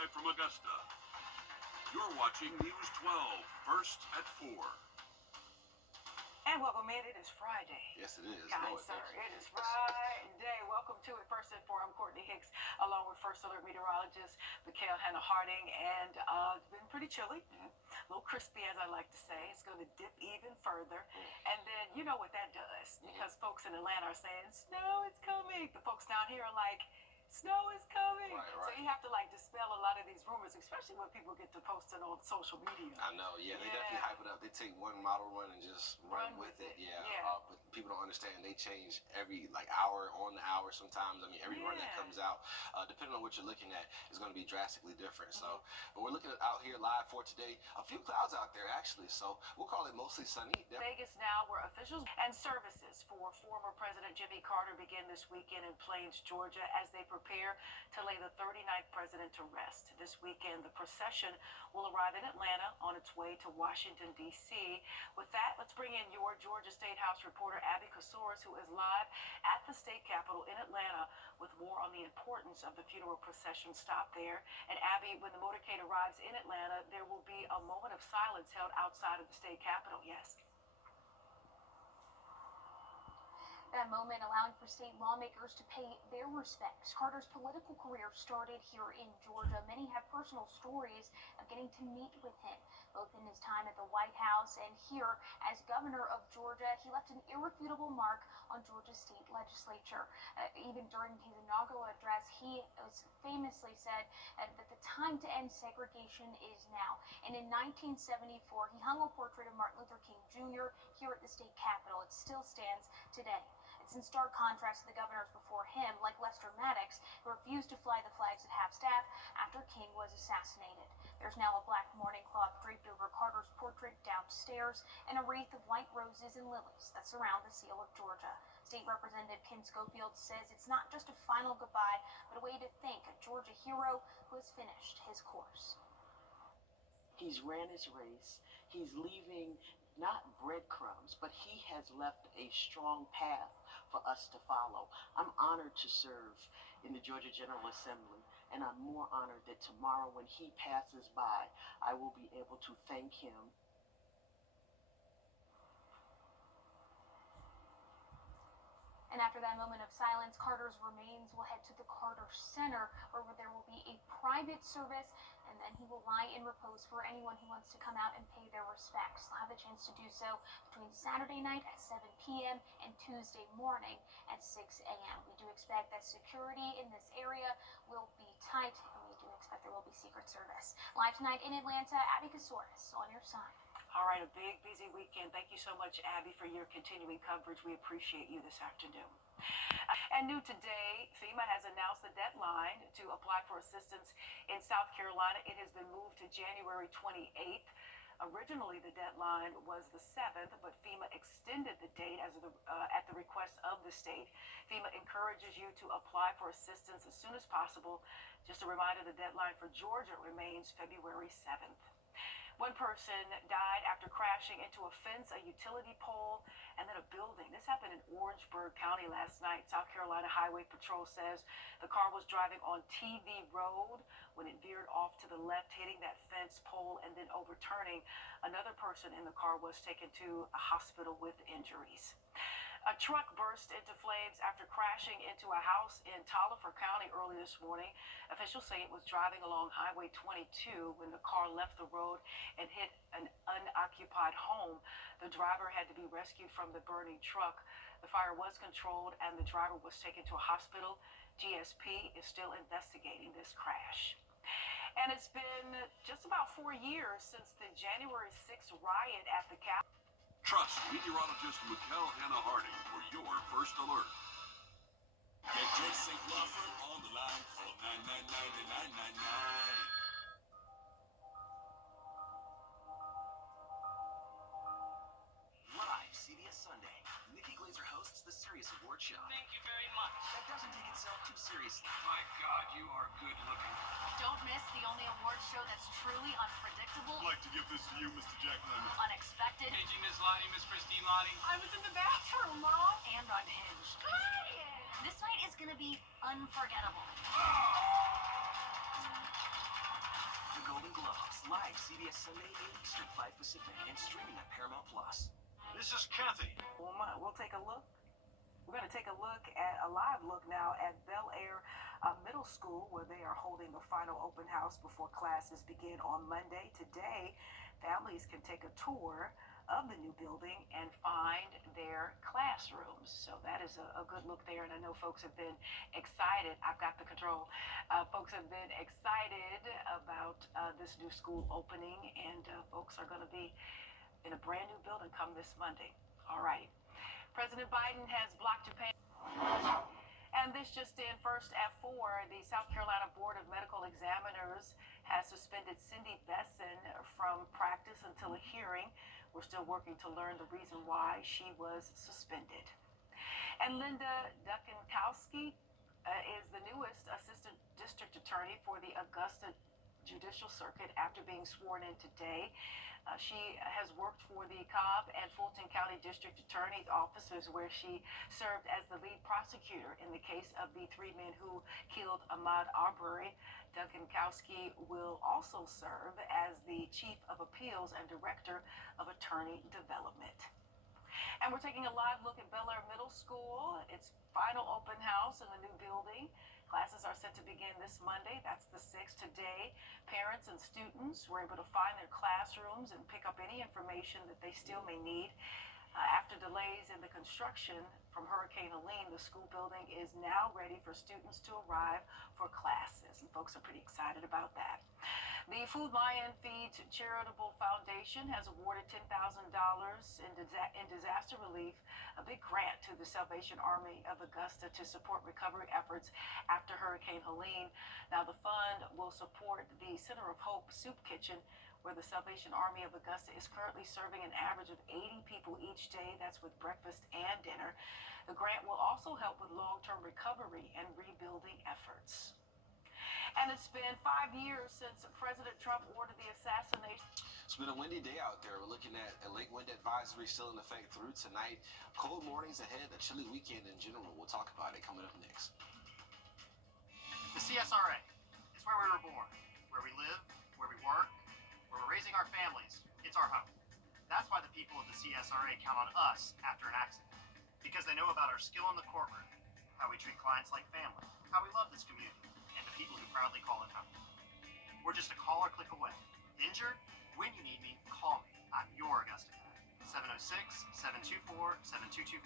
live from Augusta. You're watching News 12, first at 4. And welcome in. It is Friday. Yes, it is. Kind sir. It is Friday. Welcome to it. First at 4. I'm Courtney Hicks, along with First Alert meteorologist Mikhail Hannah Harding. And it's been pretty chilly. A little crispy, as I like to say. It's going to dip even further. And then you know what that does. Because folks in Atlanta are saying, snow is coming. The folks down here are like, snow is coming. Right. So you have to dispel a lot of these rumors, especially when people get to posting on social media. I know, they definitely hype it up. They take one model run and just run with it. But people don't understand they change every hour on the hour sometimes. I mean, every run that comes out, depending on what you're looking at, is going to be drastically different. So, but we're looking out here live for today. A few clouds out there actually, so we'll call it mostly sunny. Vegas now, where officials and services for former President Jimmy Carter begin this weekend in Plains, Georgia, as they prepare to lay the 39th president to rest. This weekend, the procession will arrive in Atlanta on its way to Washington, D.C. With that, let's bring in your Georgia State House reporter, Abby Kasouras, who is live at the state capitol in Atlanta with more on the importance of the funeral procession stop there. And Abby, when the motorcade arrives in Atlanta, there will be a moment of silence held outside of the state capitol. Yes. That moment allowing for state lawmakers to pay their respects. Carter's political career started here in Georgia. Many have personal stories of getting to meet with him, both in his time at the White House and here as governor of Georgia. He left an irrefutable mark on Georgia's state legislature. Even during his inaugural address, he famously said that the time to end segregation is now. And in 1974, he hung a portrait of Martin Luther King Jr. here at the state capitol. It still stands today. It's in stark contrast to the governors before him, like Lester Maddox, who refused to fly the flags at half-staff after King was assassinated. There's now a black mourning cloth draped over Carter's portrait downstairs and a wreath of white roses and lilies that surround the seal of Georgia. State Representative Ken Schofield says it's not just a final goodbye, but a way to thank a Georgia hero who has finished his course. He's ran his race. He's leaving not breadcrumbs, but he has left a strong path for us to follow. I'm honored to serve in the Georgia General Assembly, and I'm more honored that tomorrow when he passes by, I will be able to thank him. And after that moment of silence, Carter's remains will head to the Carter Center, where there will be a private service, and then he will lie in repose for anyone who wants to come out and pay their respects. They'll have the chance to do so between Saturday night at 7 p.m. and Tuesday morning at 6 a.m. We do expect that security in this area will be tight, and we do expect there will be Secret Service. Live tonight in Atlanta, Abby Kasouras on your side. All right, a big, busy weekend. Thank you so much, Abby, for your continuing coverage. We appreciate you this afternoon. And new today, FEMA has announced the deadline to apply for assistance in South Carolina. It has been moved to January 28th. Originally, the deadline was the 7th, but FEMA extended the date at the request of the state. FEMA encourages you to apply for assistance as soon as possible. Just a reminder, the deadline for Georgia remains February 7th. One person died after crashing into a fence, a utility pole, and then a building. This happened in Orangeburg County last night. South Carolina Highway Patrol says the car was driving on TV Road when it veered off to the left, hitting that fence pole and then overturning. Another person in the car was taken to a hospital with injuries. A truck burst into flames after crashing into a house in Taliaferro County early this morning. Officials say it was driving along Highway 22 when the car left the road and hit an unoccupied home. The driver had to be rescued from the burning truck. The fire was controlled and the driver was taken to a hospital. GSP is still investigating this crash. And it's been just about 4 years since the January 6th riot at the Capitol. Trust meteorologist Mikhail Hannah Harding for your first alert. Get your safe offer on the line. Call 999-9999. Live CBS Sunday. Nikki Glazer hosts the Serious Award Show. Thank you very much. That doesn't take itself too seriously. My God, you are good looking. Don't miss the only award show that's truly unpredictable, I'd like to give this to you, Mr. Jack Lemmon. unexpected, Hey, Miss Lottie, Miss Christine Lottie. I was in the bathroom, Mom, and unhinged. This night is gonna be unforgettable. The Golden Globes, live CBS Sunday, 8 Eastern, 5 Pacific, and streaming on Paramount Plus. This is Kathy. We'll take a look. We're going to take a look at a live look now at Bel Air Middle School, where they are holding the final open house before classes begin on Monday. Today, families can take a tour of the new building and find their classrooms. So that is a good look there, and I know folks have been excited. I've got the control. Folks have been excited about this new school opening, and folks are going to be in a brand new building come this Monday. All right. President Biden has blocked Japan. And this just in, first at 4, the South Carolina Board of Medical Examiners has suspended Cindy Besson from practice until a hearing. We're still working to learn the reason why she was suspended. And Linda Dukankowski is the newest assistant district attorney for the Augusta Judicial Circuit after being sworn in today. She has worked for the Cobb and Fulton County District Attorney's offices, where she served as the lead prosecutor in the case of the 3 men who killed Ahmaud Arbery. Dukankowski will also serve as the Chief of Appeals and Director of Attorney Development. And we're taking a live look at Bel Air Middle School. Its final open house in the new building. Classes are set to begin this Monday. That's the 6th. Today, parents and students were able to find their classrooms and pick up any information that they still may need. After delays in the construction from Hurricane Helene, the school building is now ready for students to arrive for classes, and folks are pretty excited about that. The Food Lion Feeds Charitable Foundation has awarded $10,000 in disaster relief, a big grant to the Salvation Army of Augusta to support recovery efforts after Hurricane Helene. Now, the fund will support the Center of Hope Soup Kitchen, where the Salvation Army of Augusta is currently serving an average of 80 people each day. That's with breakfast and dinner. The grant will also help with long-term recovery and rebuilding efforts. And it's been 5 years since President Trump ordered the assassination. It's been a windy day out there. We're looking at a late wind advisory still in effect through tonight. Cold mornings ahead, a chilly weekend in general. We'll talk about it coming up next. The CSRA is where we were born, where we live, where we work, where we're raising our families. It's our home. That's why the people of the CSRA count on us after an accident, because they know about our skill in the courtroom, how we treat clients like family, how we love this community, and the people who proudly call it home. We're just a call or click away. Injured? When you need me, call me. I'm your Augusta guy. 706-724-7224.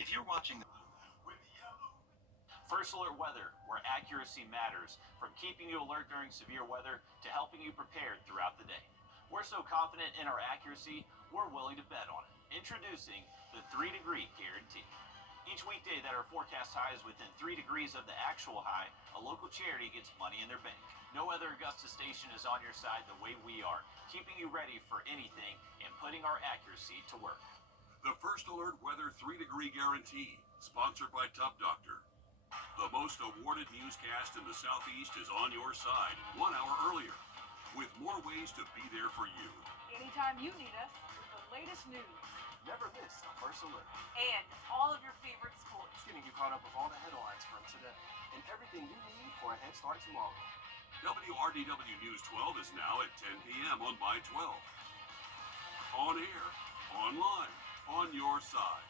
If you're watching First Alert Weather, where accuracy matters, from keeping you alert during severe weather to helping you prepared throughout the day. We're so confident in our accuracy, we're willing to bet on it. Introducing the 3-degree guarantee. Each weekday that our forecast high is within 3 degrees of the actual high, a local charity gets money in their bank. No other Augusta station is on your side the way we are, keeping you ready for anything and putting our accuracy to work. The First Alert Weather 3-degree guarantee, sponsored by Tub Doctor. The most awarded newscast in the Southeast is on your side 1 hour earlier, with more ways to be there for you. Anytime you need us with the latest news. Never miss a First Alert. And all of your favorite sports. Getting you caught up with all the headlines from today and everything you need for a head start tomorrow. WRDW News 12 is now at 10 p.m. on My 12. On air, online, on your side.